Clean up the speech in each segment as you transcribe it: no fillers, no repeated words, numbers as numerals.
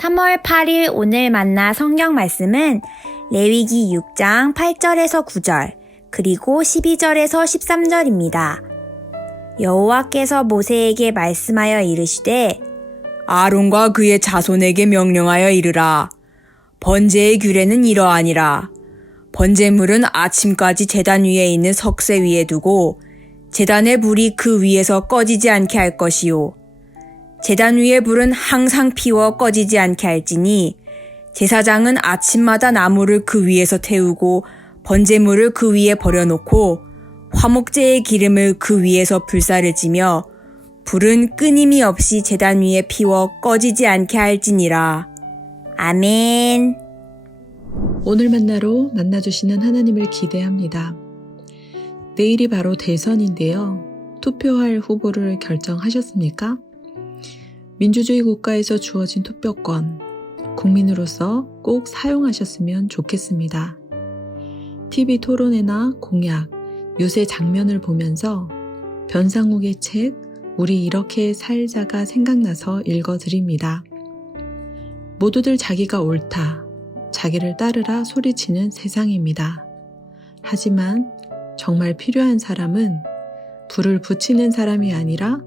3월 8일 오늘 만나 성경 말씀은 레위기 6장 8절에서 9절, 그리고 12절에서 13절입니다. 여호와께서 모세에게 말씀하여 이르시되 아론과 그의 자손에게 명령하여 이르라. 번제의 규례는 이러하니라. 번제물은 아침까지 제단 위에 있는 석쇠 위에 두고 제단의 불이 그 위에서 꺼지지 않게 할 것이요. 제단 위의 불은 항상 피워 꺼지지 않게 할지니 제사장은 아침마다 나무를 그 위에서 태우고 번제물을 그 위에 버려놓고 화목제의 기름을 그 위에서 불사를 지며 불은 끊임이 없이 제단 위에 피워 꺼지지 않게 할지니라. 아멘. 오늘 만나로 만나주시는 하나님을 기대합니다. 내일이 바로 대선인데요. 투표할 후보를 결정하셨습니까? 민주주의 국가에서 주어진 투표권, 국민으로서 꼭 사용하셨으면 좋겠습니다. TV 토론회나 공약, 유세 장면을 보면서 변상욱의 책 우리 이렇게 살자가 생각나서 읽어드립니다. 모두들 자기가 옳다, 자기를 따르라 소리치는 세상입니다. 하지만 정말 필요한 사람은 불을 붙이는 사람이 아니라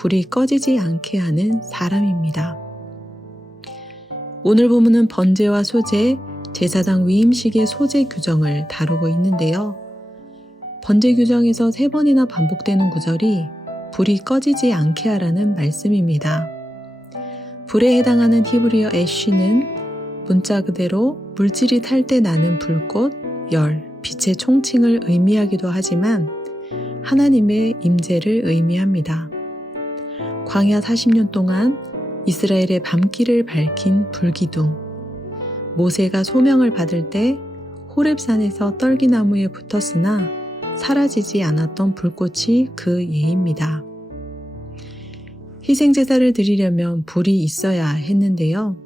불이 꺼지지 않게 하는 사람입니다. 오늘 본문은 번제와 소제, 제사장 위임식의 소제 규정을 다루고 있는데요. 번제 규정에서 3번이나 반복되는 구절이 불이 꺼지지 않게 하라는 말씀입니다. 불에 해당하는 히브리어 애쉬는 문자 그대로 물질이 탈 때 나는 불꽃, 열, 빛의 총칭을 의미하기도 하지만 하나님의 임재를 의미합니다. 광야 40년 동안 이스라엘의 밤길을 밝힌 불기둥, 모세가 소명을 받을 때 호렙산에서 떨기나무에 붙었으나 사라지지 않았던 불꽃이 그 예입니다. 희생제사를 드리려면 불이 있어야 했는데요.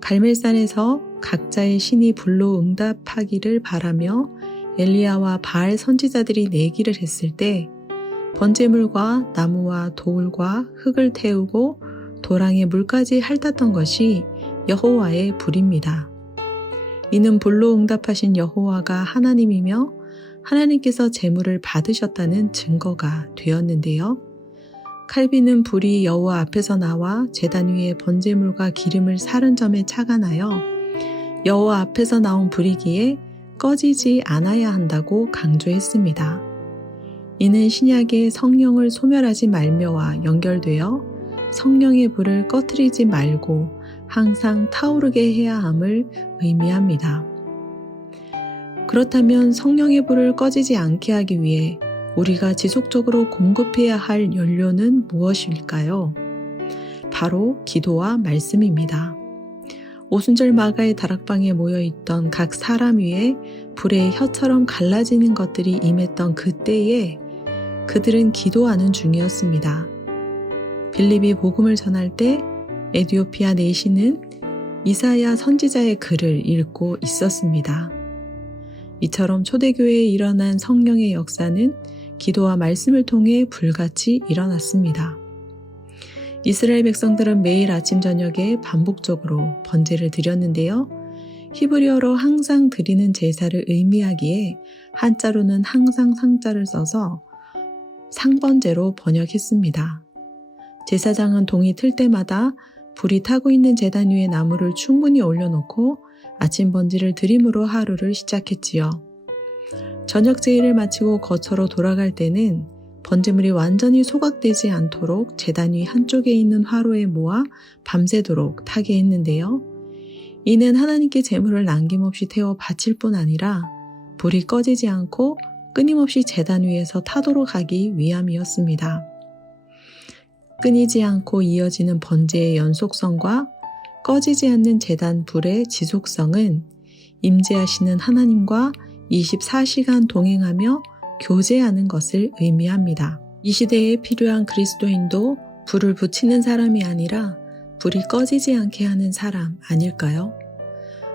갈멜산에서 각자의 신이 불로 응답하기를 바라며 엘리야와 바알 선지자들이 내기를 했을 때 번제물과 나무와 돌과 흙을 태우고 도랑에 물까지 핥았던 것이 여호와의 불입니다. 이는 불로 응답하신 여호와가 하나님이며 하나님께서 제물을 받으셨다는 증거가 되었는데요. 칼비는 불이 여호와 앞에서 나와 제단 위에 번제물과 기름을 사른 점에 착안하여 여호와 앞에서 나온 불이기에 꺼지지 않아야 한다고 강조했습니다. 이는 신약의 성령을 소멸하지 말며와 연결되어 성령의 불을 꺼트리지 말고 항상 타오르게 해야 함을 의미합니다. 그렇다면 성령의 불을 꺼지지 않게 하기 위해 우리가 지속적으로 공급해야 할 연료는 무엇일까요? 바로 기도와 말씀입니다. 오순절 마가의 다락방에 모여있던 각 사람 위에 불의 혀처럼 갈라지는 것들이 임했던 그때에 그들은 기도하는 중이었습니다. 빌립이 복음을 전할 때 에디오피아 내시는 이사야 선지자의 글을 읽고 있었습니다. 이처럼 초대교회에 일어난 성령의 역사는 기도와 말씀을 통해 불같이 일어났습니다. 이스라엘 백성들은 매일 아침 저녁에 반복적으로 번제를 드렸는데요. 히브리어로 항상 드리는 제사를 의미하기에 한자로는 항상 상자를 써서 상번제로 번역했습니다. 제사장은 동이 틀 때마다 불이 타고 있는 제단 위에 나무를 충분히 올려놓고 아침 번제를 드림으로 하루를 시작했지요. 저녁 제의를 마치고 거처로 돌아갈 때는 번제물이 완전히 소각되지 않도록 제단 위 한쪽에 있는 화로에 모아 밤새도록 타게 했는데요. 이는 하나님께 제물을 남김없이 태워 바칠 뿐 아니라 불이 꺼지지 않고 끊임없이 제단 위에서 타도록 하기 위함이었습니다. 끊이지 않고 이어지는 번제의 연속성과 꺼지지 않는 제단 불의 지속성은 임재하시는 하나님과 24시간 동행하며 교제하는 것을 의미합니다. 이 시대에 필요한 그리스도인도 불을 붙이는 사람이 아니라 불이 꺼지지 않게 하는 사람 아닐까요?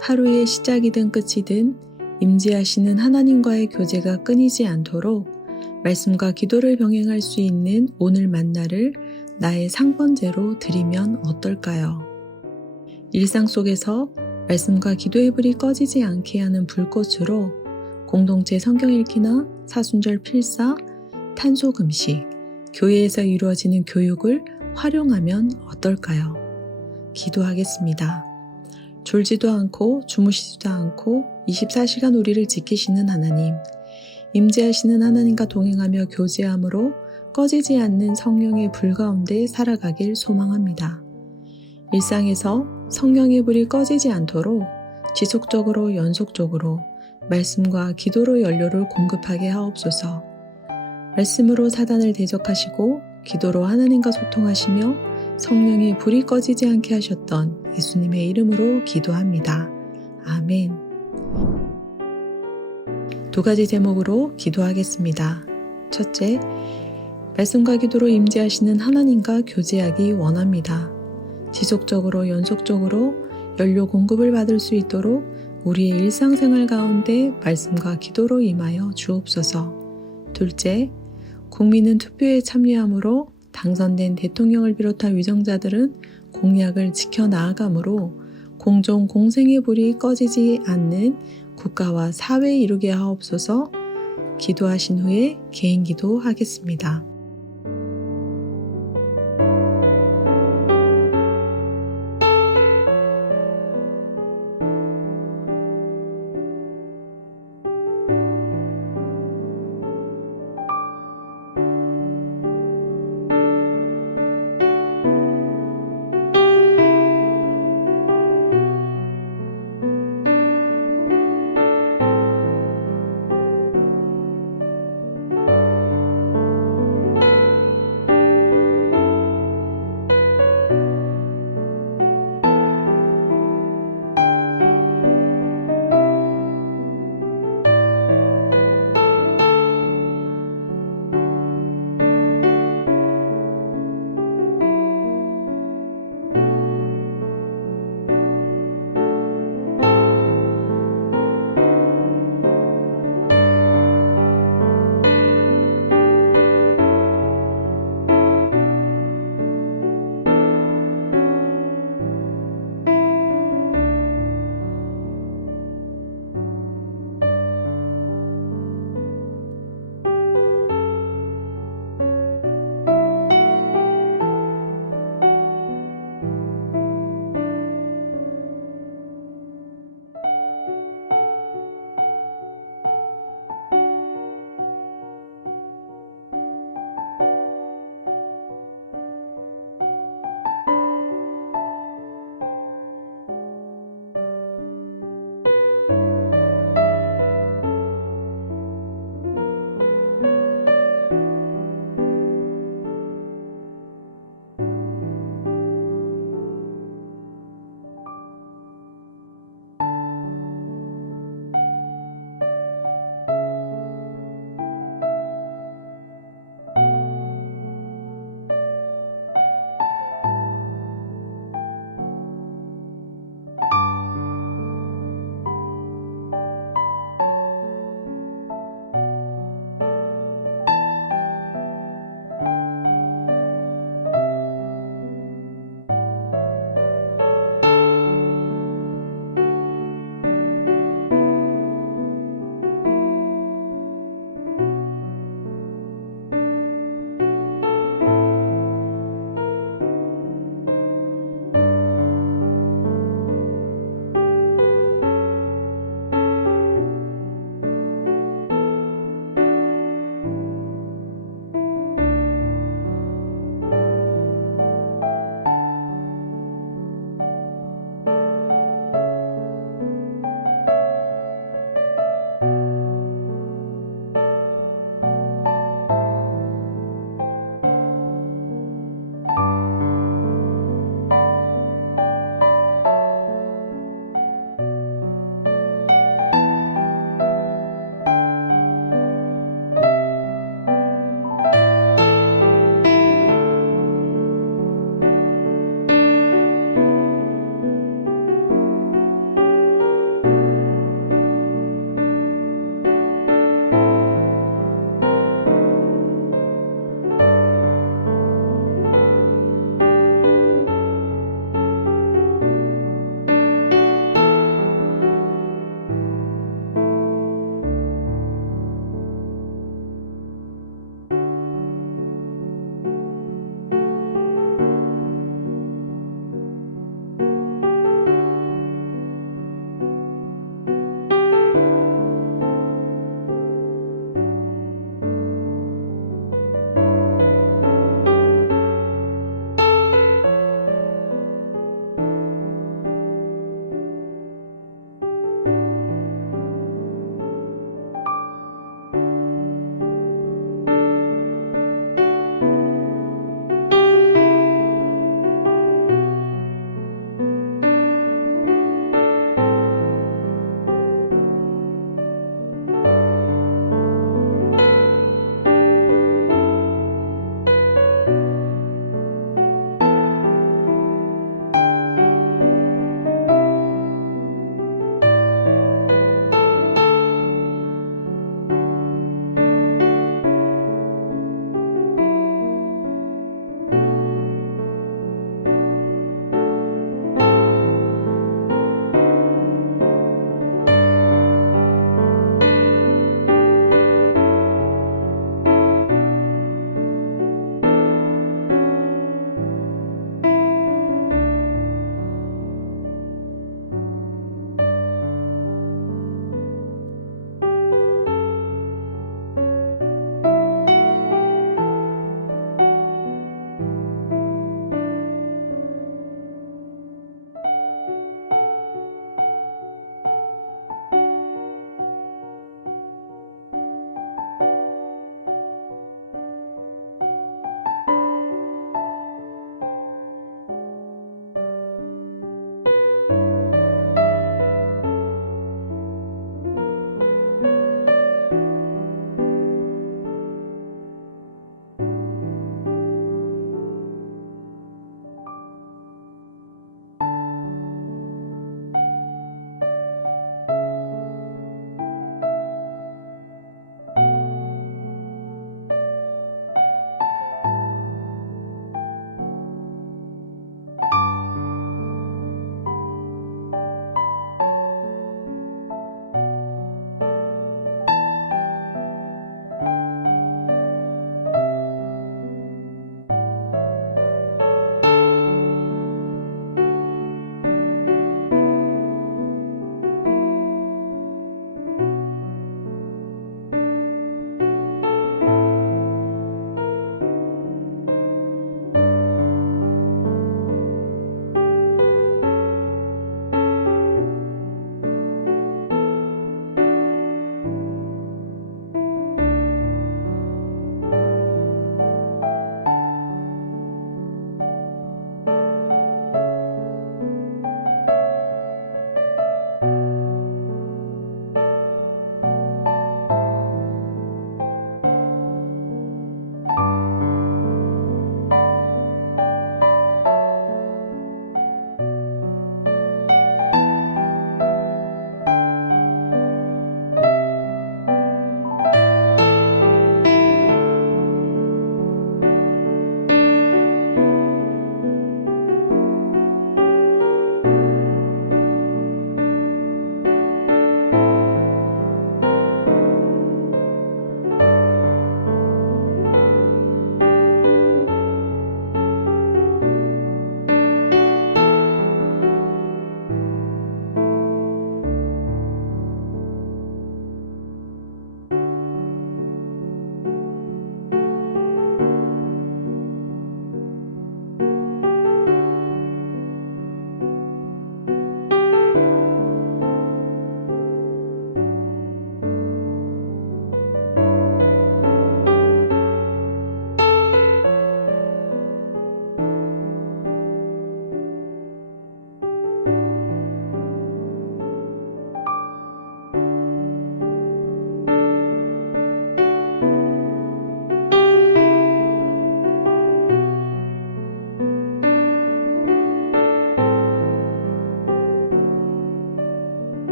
하루의 시작이든 끝이든 임재하시는 하나님과의 교제가 끊이지 않도록 말씀과 기도를 병행할 수 있는 오늘 만나를 나의 상번제로 드리면 어떨까요? 일상 속에서 말씀과 기도의 불이 꺼지지 않게 하는 불꽃으로 공동체 성경 읽기나 사순절 필사, 탄소 금식, 교회에서 이루어지는 교육을 활용하면 어떨까요? 기도하겠습니다. 졸지도 않고 주무시지도 않고 24시간 우리를 지키시는 하나님, 임재하시는 하나님과 동행하며 교제함으로 꺼지지 않는 성령의 불 가운데 살아가길 소망합니다. 일상에서 성령의 불이 꺼지지 않도록 지속적으로 연속적으로 말씀과 기도로 연료를 공급하게 하옵소서. 말씀으로 사단을 대적하시고 기도로 하나님과 소통하시며 성령의 불이 꺼지지 않게 하셨던 예수님의 이름으로 기도합니다. 아멘. 2가지 제목으로 기도하겠습니다. 첫째, 말씀과 기도로 임재하시는 하나님과 교제하기 원합니다. 지속적으로 연속적으로 연료 공급을 받을 수 있도록 우리의 일상생활 가운데 말씀과 기도로 임하여 주옵소서. 둘째, 국민은 투표에 참여함으로 당선된 대통령을 비롯한 위정자들은 공약을 지켜나아가므로 공정 공생의 불이 꺼지지 않는 국가와 사회에 이루게 하옵소서. 기도하신 후에 개인 기도하겠습니다.